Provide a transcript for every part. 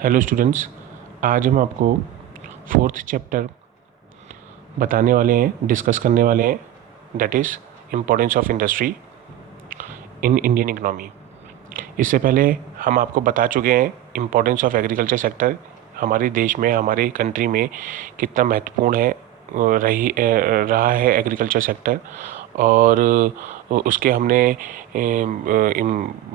Hello students, आज हम आपको फोर्थ चैप्टर बताने वाले हैं, डिस्कस करने वाले हैं, that is importance of industry in Indian economy. इससे पहले हम आपको बता चुके हैं इम्पोर्टेंस ऑफ एग्रीकल्चर सेक्टर हमारे देश में, हमारे कंट्री में कितना महत्वपूर्ण है रहा है एग्रीकल्चर सेक्टर। और उसके हमने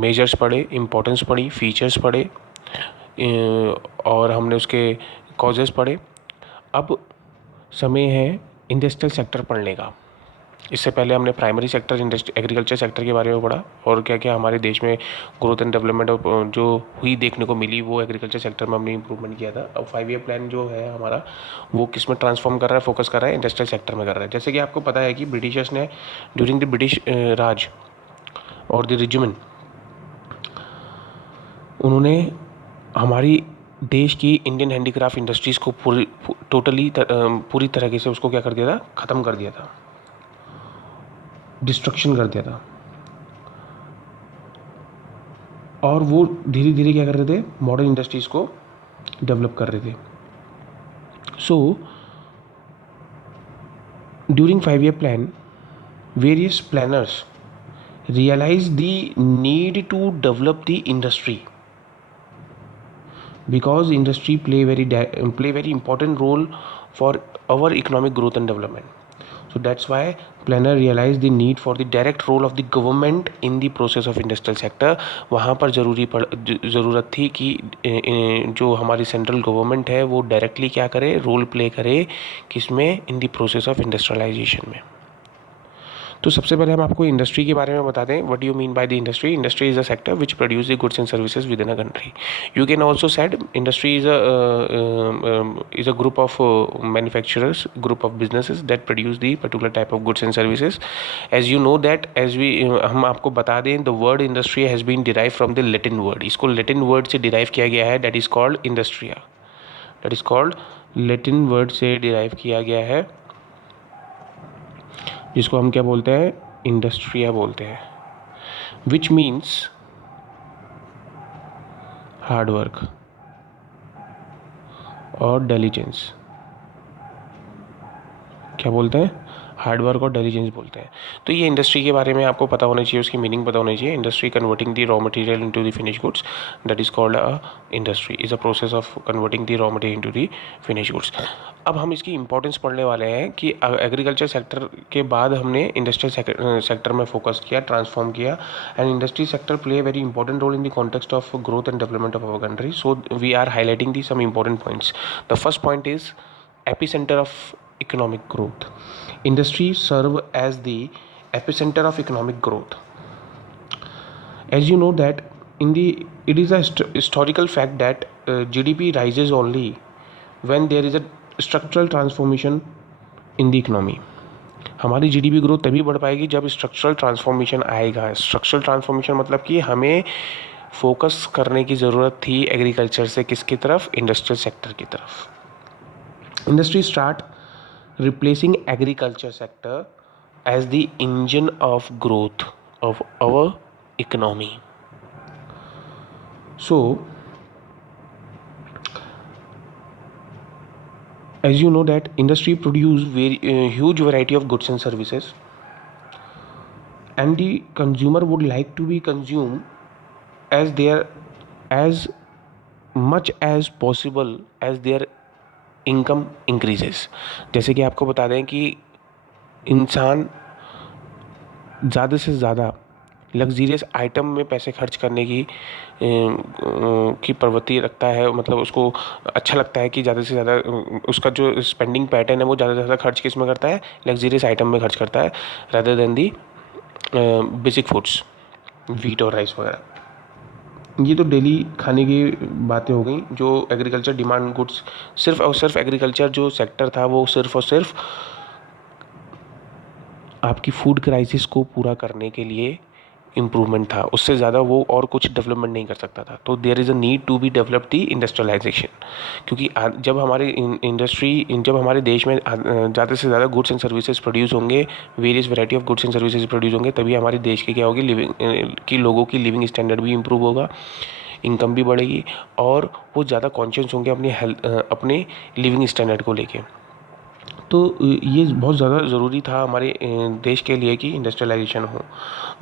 मेजर्स पढ़े, इम्पोर्टेंस पढ़ी, फीचर्स पढ़े, और हमने उसके कॉजेज़ पढ़े। अब समय है इंडस्ट्रियल सेक्टर पढ़ने का। इससे पहले हमने प्राइमरी सेक्टर एग्रीकल्चर सेक्टर के बारे में पढ़ा और क्या क्या हमारे देश में ग्रोथ एंड डेवलपमेंट जो हुई देखने को मिली, वो एग्रीकल्चर सेक्टर में हमने इंप्रूवमेंट किया था। अब 5 ईयर प्लान जो है हमारा, वो किस में ट्रांसफॉर्म कर रहा है, फोकस कर रहा है इंडस्ट्रियल सेक्टर में कर रहा है। जैसे कि आपको पता है कि ब्रिटिशर्स ने ड्यूरिंग द ब्रिटिश राज और द रिजिमेंट, उन्होंने हमारी देश की इंडियन हैंडीक्राफ्ट इंडस्ट्रीज़ को पूरी तरीके से उसको क्या कर दिया था, ख़त्म कर दिया था, डिस्ट्रक्शन कर दिया था। और वो धीरे धीरे क्या कर रहे थे, मॉडर्न इंडस्ट्रीज़ को डेवलप कर रहे थे। So during 5 year plan, various planners realize the need to develop the industry because industry play very important role for our economic growth and development. So that's why planner realized the need for the direct role of the government in the process of industrial sector. वहाँ पर ज़रूरत थी कि जो हमारी central government है वो directly क्या करे, रोल प्ले करे किसमें, in the process of industrialisation में। तो सबसे पहले हम आपको इंडस्ट्री के बारे में बता दें। What do you mean by the industry? Industry is a sector which produce the goods and services within a country. You can also said industry is a group of manufacturers, group of businesses that produce the particular type of goods and services. As you know that, हम आपको बता दें, the word industry has been derive from the Latin word. इसको Latin word से derive किया गया है, that is called industria. That is called Latin word से डिराइव किया गया है, जिसको हम क्या बोलते हैं, इंडस्ट्रिया बोलते हैं, विच मीन्स हार्ड वर्क और डिलीजेंस। क्या बोलते हैं? हार्ड वर्क और डिलीजेंस बोलते हैं। तो ये इंडस्ट्री के बारे में आपको पता होना चाहिए, उसकी मीनिंग पता होनी चाहिए। Industry converting the raw material into the finish goods, that is called a industry, is a process of converting the raw material into the finish goods. अब हम इसकी इंपॉर्टेंस पढ़ने वाले हैं कि एग्रीकल्चर सेक्टर के बाद हमने इंडस्ट्रियल सेक्टर में फोकस किया, ट्रांसफॉर्म किया। And industry sector play very important role in the context of growth and development of our country. So we are highlighting the some important points. The first point is epicenter of economic growth. Industries serve as the epicenter of economic growth. As you know that it is a historical fact that GDP rises only when there is a structural transformation in the economy. हमारी GDP growth तभी बढ़ पाएगी जब structural transformation आएगा। Structural transformation मतलब कि हमें focus करने की ज़रूरत थी एग्रीकल्चर से किसकी तरफ, इंडस्ट्रियल सेक्टर की तरफ। Industry start replacing agriculture sector as the engine of growth of our economy. So, as you know that industry produce huge variety of goods and services, and the consumer would like to be consumed as much as possible as their income increases. जैसे कि आपको बता दें कि इंसान ज़्यादा से ज़्यादा लग्जीरियस आइटम में पैसे खर्च करने की प्रवृत्ति रखता है, मतलब उसको अच्छा लगता है कि ज़्यादा से ज़्यादा उसका जो स्पेंडिंग पैटर्न है वो ज़्यादा से ज़्यादा खर्च किस में करता है, लग्जीरियस आइटम में खर्च करता है, rather than the basic foods, wheat और राइस वगैरह। ये तो डेली खाने की बातें हो गई। जो एग्रीकल्चर डिमांड गुड्स, सिर्फ और सिर्फ एग्रीकल्चर जो सेक्टर था वो सिर्फ और सिर्फ आपकी फूड क्राइसिस को पूरा करने के लिए इम्प्रूवमेंट था, उससे ज़्यादा वो और कुछ डेवलपमेंट नहीं कर सकता था। तो there is a need to be develop the industrialisation, क्योंकि जब हमारे देश में ज़्यादा से ज़्यादा गुड्स एंड सर्विसेज प्रोड्यूस होंगे, various variety of goods and services produce होंगे, तभी हमारे देश की क्या होगी, लोगों की लिविंग स्टैंडर्ड भी इम्प्रूव होगा, इनकम भी बढ़ेगी और वो ज़्यादा कॉन्शियस होंगे अपनी हेल्थ अपने लिविंग स्टैंडर्ड को लेके। तो ये बहुत ज़्यादा ज़रूरी था हमारे देश के लिए कि इंडस्ट्रियलाइजेशन हो।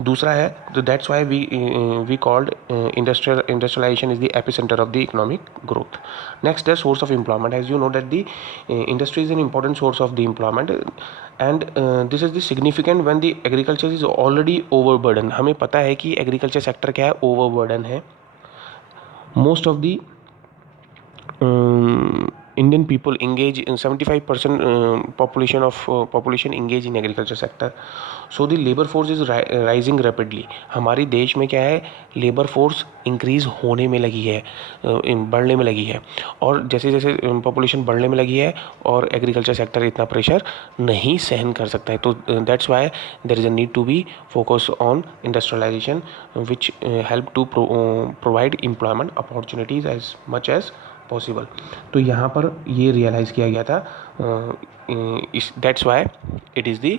दूसरा है तो that's why we called industrialisation is the epicentre of the economic growth. Next है source of employment. As you know that the industry is an important source of the employment and this is the significant when the agriculture is already overburden. हमें पता है कि agriculture sector क्या है, overburden है। Most of the Indian people engage in 75% population engage in agriculture sector. So the labor force is rising rapidly. हमारे देश में क्या है, लेबर फोर्स इंक्रीज होने में लगी है, बढ़ने में लगी है, और जैसे जैसे पॉपुलेशन बढ़ने में लगी है और एग्रीकल्चर सेक्टर इतना प्रेशर नहीं सहन कर सकता है। तो that's why there is a need to be focus on industrialisation which help to provide employment opportunities as much as possible. तो यहाँ पर ये रियलाइज़ किया गया था, that's why it is the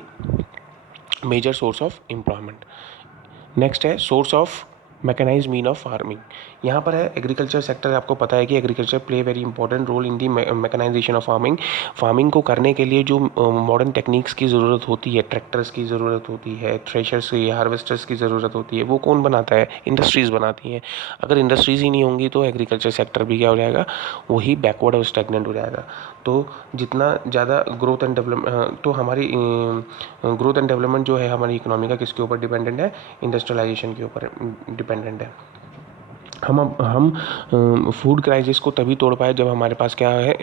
major source of employment. Next है source of mechanise mean of farming. यहाँ पर है एग्रीकल्चर सेक्टर। आपको पता है कि agriculture play very important role in the mechanisation of farming. Farming को करने के लिए जो मॉडर्न टेक्निक्स की ज़रूरत होती है, ट्रैक्टर्स की ज़रूरत होती है, थ्रेशर्स की, हार्वेस्टर्स की ज़रूरत होती है, वो कौन बनाता है? इंडस्ट्रीज़ बनाती हैं। अगर इंडस्ट्रीज़ ही नहीं होंगी तो एग्रीकल्चर सेक्टर भी क्या हो जाएगा, वही बैकवर्ड और स्टैग्नेंट हो जाएगा। तो जितना ज़्यादा ग्रोथ एंड डेवलपमेंट, तो हमारी ग्रोथ एंड डेवलपमेंट जो है हमारी इकोनॉमी का किसके ऊपर डिपेंडेंट है? इंडस्ट्रियलाइजेशन के ऊपर डिपेंडेंट है। हम फूड क्राइसिस को तभी तोड़ पाए जब हमारे पास क्या है,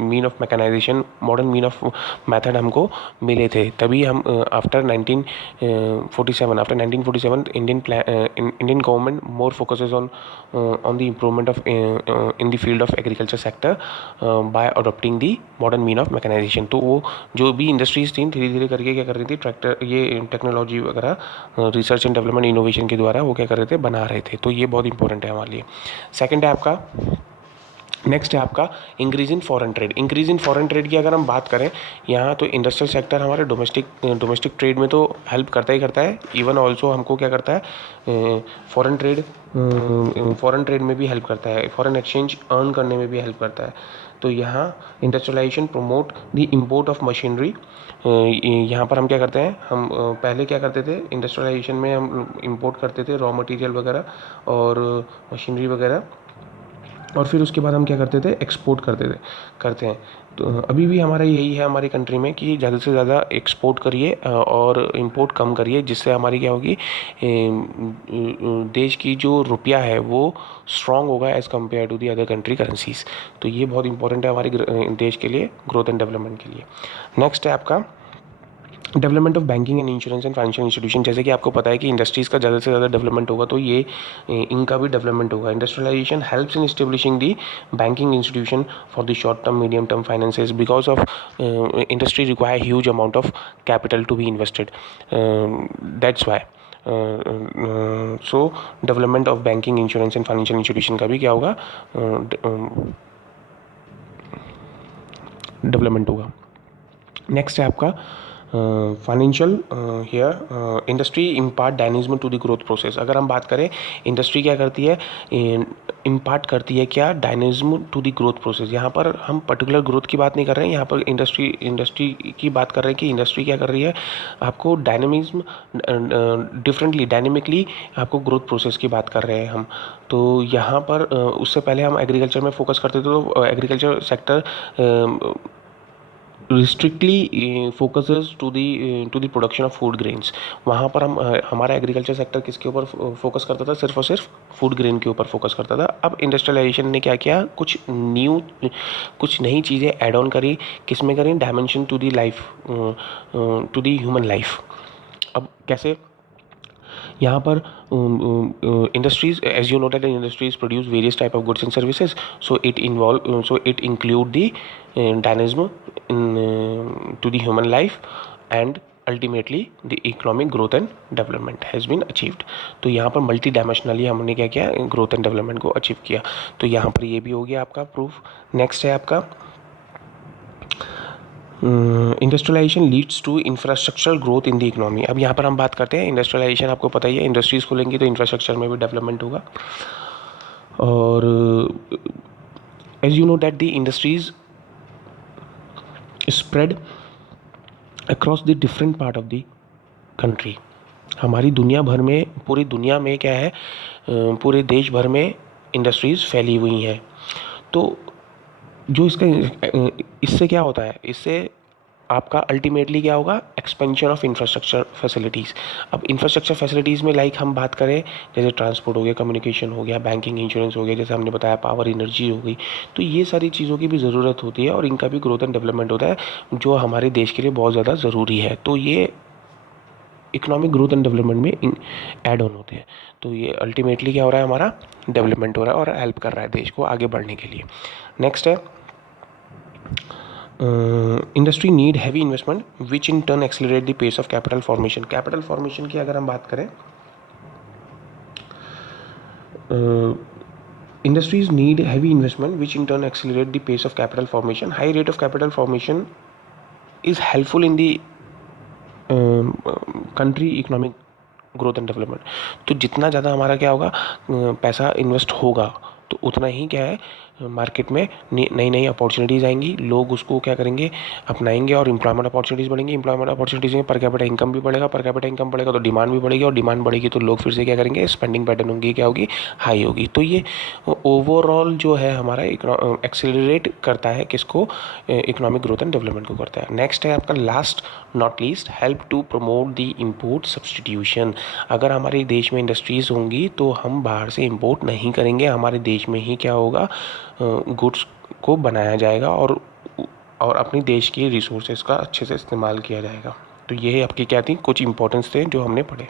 mean of mechanisation, modern mean of method हमको मिले थे। तभी हम after 1947 Indian government more focuses on the improvement of in the field of agriculture sector by adopting the modern mean of mechanisation. तो वो जो भी इंडस्ट्रीज थी धीरे धीरे करके क्या कर रही थी, ट्रैक्टर, ये टेक्नोलॉजी वगैरह रिसर्च एंड डेवलपमेंट इनोवेशन के द्वारा वो क्या कर रहे थे, बना रहे थे। तो ये बहुत इंपॉर्टेंट है हमारे लिए। सेकंड है आपका, नेक्स्ट है आपका increase in foreign trade. Increase in foreign trade की अगर हम बात करें, यहाँ तो इंडस्ट्रियल सेक्टर हमारे डोमेस्टिक ट्रेड में तो हेल्प करता ही करता है, इवन ऑल्सो हमको क्या करता है, फॉरेन ट्रेड में भी हेल्प करता है, फॉरेन एक्सचेंज अर्न करने में भी हेल्प करता है। तो यहाँ industrialisation promote the import of machinery. यहाँ पर हम क्या करते हैं, हम पहले क्या करते थे, इंडस्ट्रियलाइजेशन में हम इंपोर्ट करते थे रॉ मटेरियल वगैरह और मशीनरी वगैरह, और फिर उसके बाद हम क्या करते थे, एक्सपोर्ट करते हैं। तो अभी भी हमारा यही है हमारी कंट्री में कि ज़्यादा से ज़्यादा एक्सपोर्ट करिए और इंपोर्ट कम करिए, जिससे हमारी क्या होगी, देश की जो रुपया है वो स्ट्रॉन्ग होगा as compare to the other country currencies. तो ये बहुत इंपॉर्टेंट है हमारे देश के लिए, ग्रोथ एंड डेवलपमेंट के लिए। नेक्स्ट है आपका development of banking and insurance and financial institution. जैसे कि आपको पता है कि इंडस्ट्रीज़ का ज़्यादा से ज़्यादा डेवलपमेंट होगा तो ये इनका भी डेवलपमेंट होगा। Industrialisation helps in establishing the banking institution for the short term medium term finances because of industry require huge amount of capital to be invested, that's why so development of banking insurance and financial institution का भी क्या होगा, development होगा। Next है आपका financial here industry impart dynamism to the growth process. अगर हम बात करें, इंडस्ट्री क्या करती है, इम्पार्ट करती है क्या, dynamism to the growth process. यहाँ पर हम पर्टिकुलर ग्रोथ की बात नहीं कर रहे हैं, यहाँ पर इंडस्ट्री की बात कर रहे हैं कि इंडस्ट्री क्या कर रही है, आपको डायनेमिज्म डिफरेंटली डायनेमिकली आपको ग्रोथ प्रोसेस की बात कर रहे हैं हम। तो यहाँ पर उससे पहले हम एग्रीकल्चर में फोकस करते थे, तो agriculture sector restrictly focuses to the production of food grains. वहाँ पर हम हमारा एग्रीकल्चर सेक्टर किसके ऊपर फोकस करता था, सिर्फ और सिर्फ फूड ग्रेन के ऊपर फोकस करता था। अब इंडस्ट्रियलाइजेशन ने क्या किया, कुछ नई चीज़ें ऐड ऑन करी, किसमें करी, dimension to the life, to the human life. अब कैसे, यहाँ पर industries, as you know that industries produce various type of goods and services, so it include the dynamism to the human life and ultimately the economic growth and development has been achieved। तो यहाँ पर multi dimensionally हमने क्या किया, growth and development को achieve किया। तो यहाँ पर ये भी हो गया आपका प्रूफ। नेक्स्ट है आपका industrialisation leads to infrastructural growth in the economy. अब यहाँ पर हम बात करते हैं इंडस्ट्रियलाइजेशन, आपको पता ही है इंडस्ट्रीज़ खुलेंगी तो इंफ्रास्ट्रक्चर में भी डेवलपमेंट होगा। और as you know that the industries spread across the different part of the country. हमारी दुनिया भर में, पूरी दुनिया में क्या है, पूरे देश भर में इंडस्ट्रीज़ फैली हुई हैं। तो जो इसका इससे क्या होता है, इससे आपका अल्टीमेटली क्या होगा, एक्सपेंशन ऑफ इंफ्रास्ट्रक्चर फैसिलिटीज़। अब इंफ्रास्ट्रक्चर फैसिलिटीज़ में लाइक हम बात करें, जैसे ट्रांसपोर्ट हो गया, कम्युनिकेशन हो गया, बैंकिंग, इंश्योरेंस हो गया, जैसे हमने बताया पावर, एनर्जी हो गई। तो ये सारी चीज़ों की भी ज़रूरत होती है और इनका भी ग्रोथ एंड डेवलपमेंट होता है, जो हमारे देश के लिए बहुत ज़्यादा ज़रूरी है। तो ये इकोनॉमिक ग्रोथ एंड डेवलपमेंट में ऐड ऑन होते हैं। तो ये अल्टीमेटली क्या हो रहा है, हमारा डेवलपमेंट हो रहा है और हेल्प कर रहा है देश को आगे बढ़ने के लिए। नेक्स्ट है, industry need heavy investment which in turn accelerate the pace of capital formation. Capital formation की अगर हम बात करें, industries need heavy investment which in turn accelerate the pace of capital formation. High rate of capital formation is helpful in the country economic growth and development. तो जितना ज़्यादा हमारा क्या होगा, पैसा इन्वेस्ट होगा, तो उतना ही क्या है, मार्केट में नई नई अपॉर्चुनिटीज़ आएंगी, लोग उसको क्या करेंगे, अपनाएंगे और एम्प्लॉयमेंट अपॉर्चुनिटीज़ बढ़ेंगी। एम्प्लॉयमेंट अपॉर्चुनिटीज़ में पर कैपिटा इनकम भी बढ़ेगा, पर कैपिटा इनकम बढ़ेगा तो डिमांड भी बढ़ेगी, और डिमांड बढ़ेगी तो लोग फिर से क्या करेंगे, स्पेंडिंग पैटर्न होंगी, क्या होगी, हाई होगी। तो ये ओवरऑल जो है हमारा एक्सेलरेट करता है, किसको, इकोनॉमिक ग्रोथ एंड डेवलपमेंट को करता है। नेक्स्ट है आपका last not least, help to promote the import substitution. अगर हमारे देश में इंडस्ट्रीज़ होंगी तो हम बाहर से इम्पोर्ट नहीं करेंगे, हमारे देश में ही क्या होगा, गुड्स को बनाया जाएगा और अपनी देश की रिसोर्सेज का अच्छे से इस्तेमाल किया जाएगा। तो ये आपकी क्या थी, कुछ इंपॉर्टेंस थे जो हमने पढ़े।